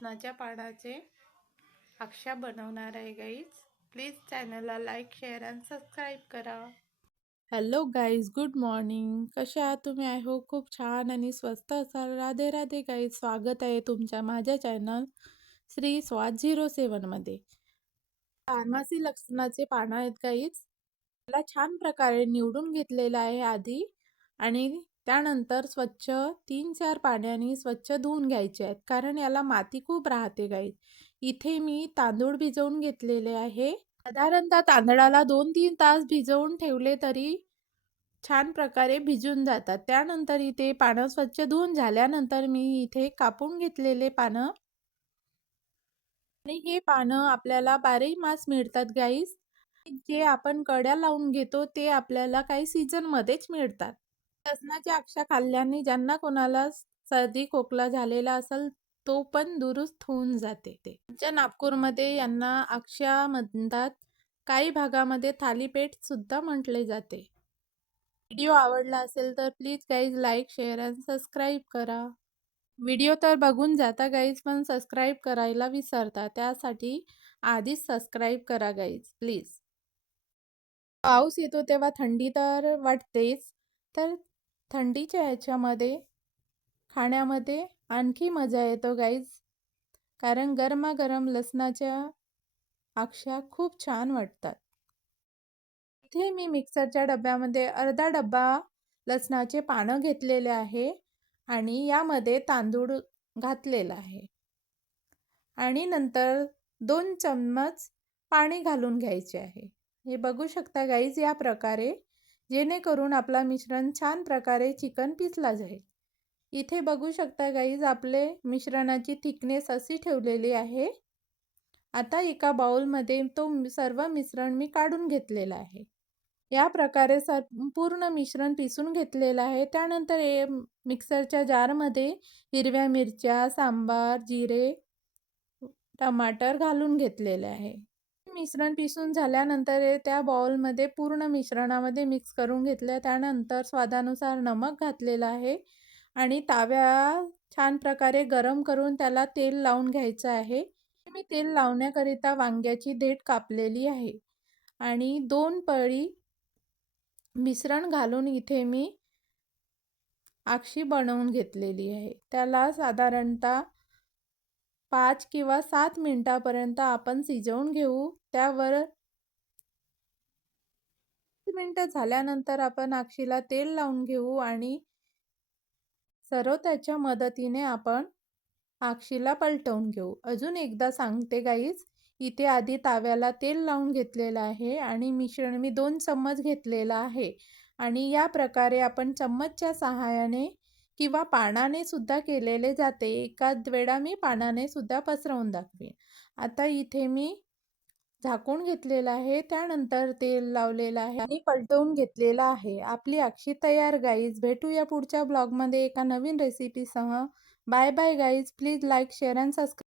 लसणाच्या पानाचे अक्षा बनवणार आहे गाईज. प्लीज चॅनलला लाईक शेअर आणि सबस्क्राईब करा. Hello guys, good morning. कशा आहात तुम्ही? आय होप खूप छान आणि स्वस्त असाल. राधे राधे गाईज, स्वागत आहे तुमच्या माझ्या चॅनल श्री स्वाद 07 मध्ये. फार्मसी लसणाचे पानं आहेत गाईज. त्याला छान प्रकारे निवडून घेतलेलं आहे आधी, आणि त्यानंतर स्वच्छ 3-4 पाण्याने स्वच्छ धुवून घ्यायचे आहेत, कारण याला माती खूप राहते गाईज. इथे मी तांदूळ भिजवून घेतलेले आहे. साधारणतः तांदळाला 2-3 तास भिजवून ठेवले तरी छान प्रकारे भिजून जातात. त्यानंतर इथे पानं स्वच्छ धुवून झाल्यानंतर मी इथे कापून घेतलेले पानं, आणि हे पानं आपल्याला 12 मास मिळतात गाईज. जे आपण कड्या लावून घेतो ते आपल्याला काही सीझन मध्येच मिळतात. लसणाच्या अक्षा खाल्ल्याने ज्यांना कोणाला सर्दी खोकला झालेला असेल तो पण दुरुस्त होऊन जाते. आमच्या नागपूरमध्ये यांना अक्षा म्हणतात. काही भागामध्ये थालीपीठ सुद्धा म्हटले जाते. व्हिडिओ आवडला असेल तर प्लीज गाईज लाईक शेअर आणि सबस्क्राईब करा. व्हिडिओ तर बघून जाता गाईज, पण सबस्क्राईब करायला विसरता. त्यासाठी आधीच सबस्क्राईब करा गाईज प्लीज. पाऊस येतो तेव्हा थंडी तर वाटतेच, तर थंडीच्या ह्याच्यामध्ये खाण्यामध्ये आणखी मजा येतो गाईज, कारण गरमागरम लसणाच्या अक्षा खूप छान वाटतात. इथे मी मिक्सरच्या डब्यामध्ये अर्धा डब्बा लसणाचे पानं घेतलेले आहे आणि यामध्ये तांदूळ घातलेला आहे, आणि नंतर 2 चम्मच पाणी घालून घ्यायचे आहे. हे बघू शकता गाईज या प्रकारे, जेणेकरून आपला मिश्रण छान प्रकारे चिकन पिसला जाईल. इथे बघू शकता गाईज आपले मिश्रणाची थिकनेस अशी ठेवलेली आहे. आता एका बाउलमध्ये तो सर्व मिश्रण मी काढून घेतलेलं आहे. या प्रकारे संपूर्ण मिश्रण पिसून घेतलेलं आहे. त्यानंतर मिक्सरच्या जारमध्ये हिरव्या मिरच्या, सांबार, जिरे, टमाटर घालून घेतलेले आहे. मिश्रण पिसून झाल्यानंतर त्या बाउलमध्ये पूर्ण मिश्रणामध्ये मिक्स करून घेतले. त्यानंतर स्वादानुसार नमक घातलेलं आहे, आणि ताव्या छान प्रकारे गरम करून त्याला तेल लावून घ्यायचं आहे. मी तेल लावण्याकरिता वांग्याची देठ कापलेली आहे, आणि 2 पळी मिश्रण घालून इथे मी अक्षी बनवून घेतलेली आहे. त्याला साधारणतः 5 किंवा 7 मिनिटापर्यंत आपण शिजवून घेऊ. त्यावर 5 मिनिटं झाल्यानंतर आपण अक्षीला तेल लावून घेऊ, आणि सर्वताच्या मदतीने आपण अक्षीला पलटवून घेऊ. अजून एकदा सांगते गाईज, इथे आधी ताव्याला तेल लावून घेतलेलं आहे, आणि मिश्रण मी 2 चम्मच घेतलेला आहे, आणि या प्रकारे आपण चम्मचच्या सहाय्याने किंवा पानाने सुद्धा केलेले जाते. एकाच वेळा मी पानाने सुद्धा पसरवून दाखवेन. आता इथे मी झाकून घेतलेलं आहे, त्यानंतर तेल लावलेलं आहे आणि पलटवून घेतलेलं आहे. आपली अक्षी तयार गाईज. भेटूया पुढच्या ब्लॉगमध्ये एका नवीन रेसिपीसह. Bye bye guys. Please like share and subscribe.